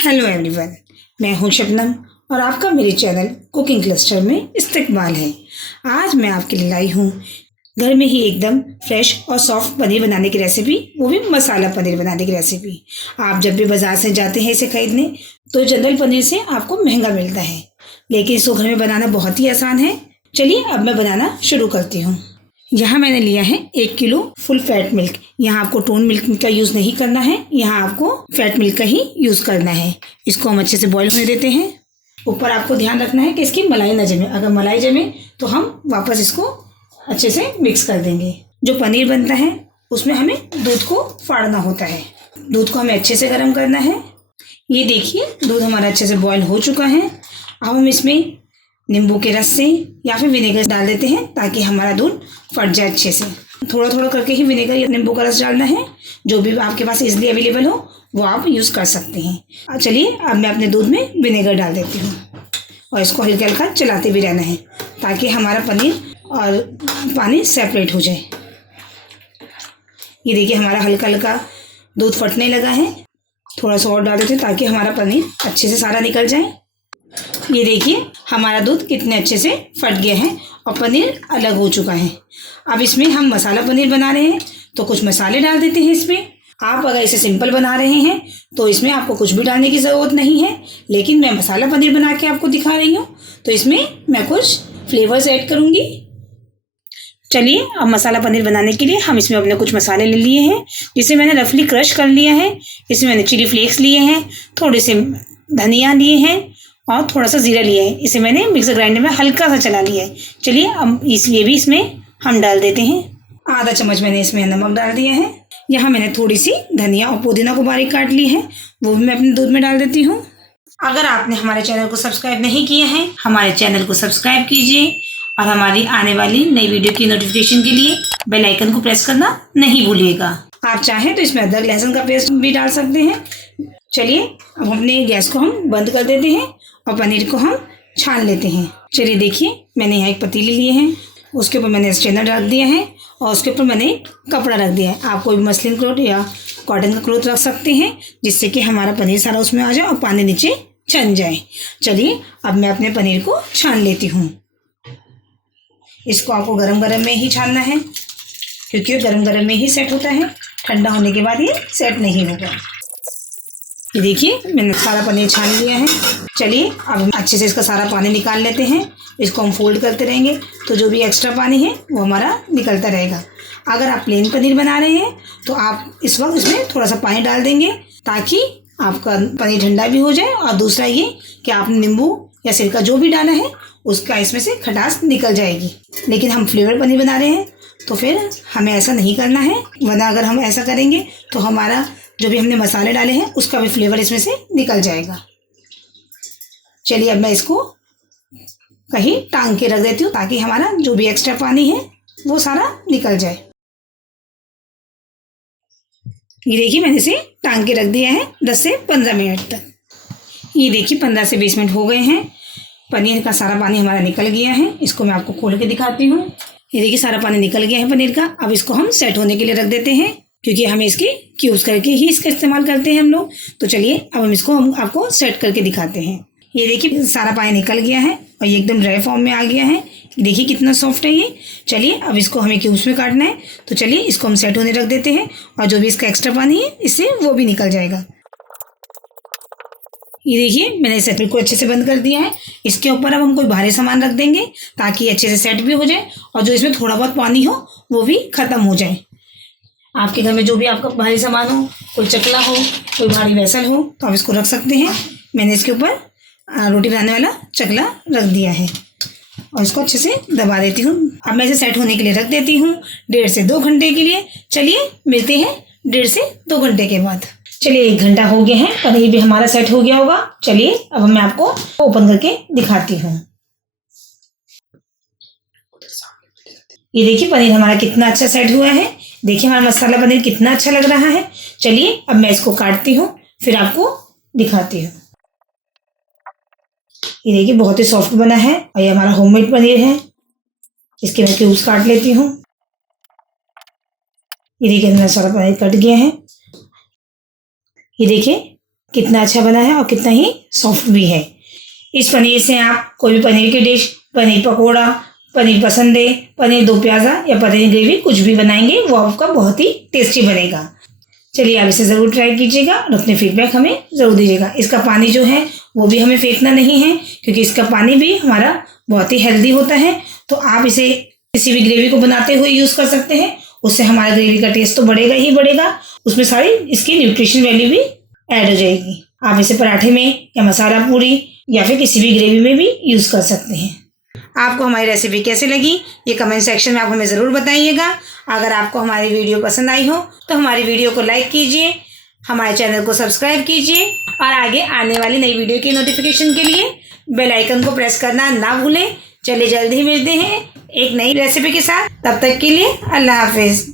Hello everyone, मैं हूं शबनम और आपका मेरे चैनल कुकिंग क्लस्टर में इस्तकबाल है। आज मैं आपके लिए लाई हूं घर में ही एकदम फ्रेश और सॉफ्ट पनीर बनाने की रेसिपी, वो भी मसाला पनीर बनाने की रेसिपी। आप जब भी बाज़ार से जाते हैं इसे खरीदने तो जनरल पनीर से आपको महंगा मिलता है, लेकिन इसको घर में बनाना बहुत ही आसान है। चलिए अब मैं बनाना शुरू करती हूँ। यहाँ मैंने लिया है 1 किलो फुल फैट मिल्क। यहाँ आपको टोन मिल्क का यूज़ नहीं करना है, यहाँ आपको फैट मिल्क का ही यूज़ करना है। इसको हम अच्छे से बॉईल होने देते हैं। ऊपर आपको ध्यान रखना है कि इसकी मलाई ना जमे। अगर मलाई जमे तो हम वापस इसको अच्छे से मिक्स कर देंगे। जो पनीर बनता है उसमें हमें दूध को फाड़ना होता है। दूध को हमें अच्छे से गर्म करना है। ये देखिए दूध हमारा अच्छे से बॉयल हो चुका है। अब हम इसमें नींबू के रस से या फिर विनेगर डाल देते हैं ताकि हमारा दूध फट जाए अच्छे से। थोड़ा थोड़ा करके ही विनेगर या नींबू का रस डालना है। जो भी आपके पास इजीली अवेलेबल हो वो आप यूज़ कर सकते हैं। चलिए अब मैं अपने दूध में विनेगर डाल देती हूँ और इसको हल्का हल्का चलाते भी रहना है ताकि हमारा पनीर और पानी सेपरेट हो जाए। ये देखिए हमारा हल्का हल्का दूध फटने लगा है। थोड़ा सा और डाल देते हैं ताकि हमारा पनीर अच्छे से सारा निकल जाए। ये देखिए हमारा दूध कितने अच्छे से फट गया है और पनीर अलग हो चुका है। अब इसमें हम मसाला पनीर बना रहे हैं तो कुछ मसाले डाल देते हैं इसमें। आप अगर इसे सिंपल बना रहे हैं तो इसमें आपको कुछ भी डालने की ज़रूरत नहीं है, लेकिन मैं मसाला पनीर बना के आपको दिखा रही हूँ तो इसमें मैं कुछ फ्लेवर्स ऐड करूँगी। चलिए अब मसाला पनीर बनाने के लिए हम इसमें अपने कुछ मसाले ले लिए हैं जिसे मैंने रफली क्रश कर लिया है। इसमें मैंने चिली फ्लेक्स लिए हैं, थोड़े से धनिया लिए हैं और थोड़ा सा ज़ीरा लिया है। इसे मैंने मिक्सर ग्राइंडर में हल्का सा चला लिया है। चलिए अब ये भी इसमें हम डाल देते हैं। आधा चम्मच मैंने इसमें नमक डाल दिया है। यहाँ मैंने थोड़ी सी धनिया और पुदीना को बारीक काट ली है, वो भी मैं अपने दूध में डाल देती हूँ। अगर आपने हमारे चैनल को सब्सक्राइब नहीं किया है, हमारे चैनल को सब्सक्राइब कीजिए और हमारी आने वाली नई वीडियो की नोटिफिकेशन के लिए बेल आइकन को प्रेस करना नहीं भूलिएगा। आप चाहें तो इसमें अदरक लहसुन का पेस्ट भी डाल सकते हैं। चलिए अब अपने गैस को हम बंद कर देते हैं और पनीर को हम छान लेते हैं। चलिए देखिए मैंने यहाँ एक पतीली लिए हैं, उसके ऊपर मैंने स्ट्रेनर रख दिया है और उसके ऊपर मैंने कपड़ा रख दिया है। आप कोई भी मसलिन क्लॉथ या कॉटन का क्लॉथ रख सकते हैं जिससे कि हमारा पनीर सारा उसमें आ जाए और पानी नीचे छन जाए। चलिए अब मैं अपने पनीर को छान लेती हूँ। इसको आपको गरम गरम में ही छानना है क्योंकि गरम गरम में ही सेट होता है, ठंडा होने के बाद ये सेट नहीं होगा। ये देखिए मैंने सारा पनीर छान लिया है। चलिए अब हम अच्छे से इसका सारा पानी निकाल लेते हैं। इसको हम फोल्ड करते रहेंगे तो जो भी एक्स्ट्रा पानी है वो हमारा निकलता रहेगा। अगर आप प्लेन पनीर बना रहे हैं तो आप इस वक्त इसमें थोड़ा सा पानी डाल देंगे ताकि आपका पनीर ठंडा भी हो जाए और दूसरा ये कि आपने नींबू या सिरका जो भी डाला है उसका इसमें से खटास निकल जाएगी। लेकिन हम फ्लेवर पनीर बना रहे हैं तो फिर हमें ऐसा नहीं करना है, वरना अगर हम ऐसा करेंगे तो हमारा जो भी हमने मसाले डाले हैं उसका भी फ्लेवर इसमें से निकल जाएगा। चलिए अब मैं इसको कहीं टांग के रख देती हूँ ताकि हमारा जो भी एक्स्ट्रा पानी है वो सारा निकल जाए। ये देखिए मैंने इसे टांग के रख दिया है 10 से 15 मिनट तक। ये देखिए 15 से 20 मिनट हो गए हैं। पनीर का सारा पानी हमारा निकल गया है। इसको मैं आपको खोल के दिखाती हूँ। ये देखिए सारा पानी निकल गया है पनीर का। अब इसको हम सेट होने के लिए रख देते हैं क्योंकि हमें इसके क्यूब्स करके ही इसका इस्तेमाल करते हैं हम लोग। तो चलिए अब हम आपको सेट करके दिखाते हैं। ये देखिए सारा पानी निकल गया है और ये एकदम ड्राई फॉर्म में आ गया है। देखिए कितना सॉफ्ट है ये। चलिए अब इसको हमें क्यूब्स में काटना है तो चलिए इसको हम सेट होने रख देते हैं और जो भी इसका एक्स्ट्रा पानी है इससे वो भी निकल जाएगा। ये देखिए मैंने सेट को अच्छे से बंद कर दिया है। इसके ऊपर अब हम कोई भारी सामान रख देंगे ताकि अच्छे से सेट भी हो जाए और जो इसमें थोड़ा बहुत पानी हो वो भी ख़त्म हो जाए। आपके घर में जो भी आपका भारी सामान हो, कोई चकला हो, कोई भारी वेसल हो तो आप इसको रख सकते हैं। मैंने इसके ऊपर रोटी बनाने वाला चकला रख दिया है और इसको अच्छे से दबा देती हूँ। अब मैं इसे सेट होने के लिए रख देती हूँ 1.5 से 2 घंटे के लिए। चलिए मिलते हैं 1.5 से 2 घंटे के बाद। चलिए 1 घंटा हो गया है, पनीर भी हमारा सेट हो गया होगा। चलिए अब मैं आपको ओपन करके दिखाती हूँ। ये देखिए पनीर हमारा कितना अच्छा सेट हुआ है। देखिए हमारा मसाला पनीर कितना अच्छा लग रहा है। चलिए अब मैं इसको काटती हूँ फिर आपको दिखाती हूँ। ये देखिए बहुत ही सॉफ्ट बना है और ये हमारा होममेड पनीर है। इसके मैं क्यूब्स काट लेती हूँ। ये देखिए मेरा सारा पनीर कट गया है। ये देखिए कितना अच्छा बना है और कितना ही सॉफ्ट भी है। इस पनीर से आप कोई भी पनीर की डिश, पनीर पकोड़ा, पनीर पसंदे, पनीर दो प्याज़ा या पनीर ग्रेवी कुछ भी बनाएंगे वो आपका बहुत ही टेस्टी बनेगा। चलिए आप इसे ज़रूर ट्राई कीजिएगा और अपने फीडबैक हमें ज़रूर दीजिएगा। इसका पानी जो है वो भी हमें फेंकना नहीं है, क्योंकि इसका पानी भी हमारा बहुत ही हेल्दी होता है। तो आप इसे किसी भी ग्रेवी को बनाते हुए यूज़ कर सकते हैं। उससे हमारा ग्रेवी का टेस्ट तो बढ़ेगा ही बढ़ेगा, उसमें सारी इसकी न्यूट्रिशन वैल्यू भी ऐड हो जाएगी। आप इसे पराठे में या मसाला पूरी या फिर किसी भी ग्रेवी में भी यूज़ कर सकते हैं। आपको हमारी रेसिपी कैसी लगी ये कमेंट सेक्शन में आप हमें ज़रूर बताइएगा। अगर आपको हमारी वीडियो पसंद आई हो तो हमारी वीडियो को लाइक कीजिए, हमारे चैनल को सब्सक्राइब कीजिए और आगे आने वाली नई वीडियो की नोटिफिकेशन के लिए बेल आइकन को प्रेस करना ना भूलें। चलिए जल्द ही मिलते हैं एक नई रेसिपी के साथ। तब तक के लिए अल्लाह हाफिज़।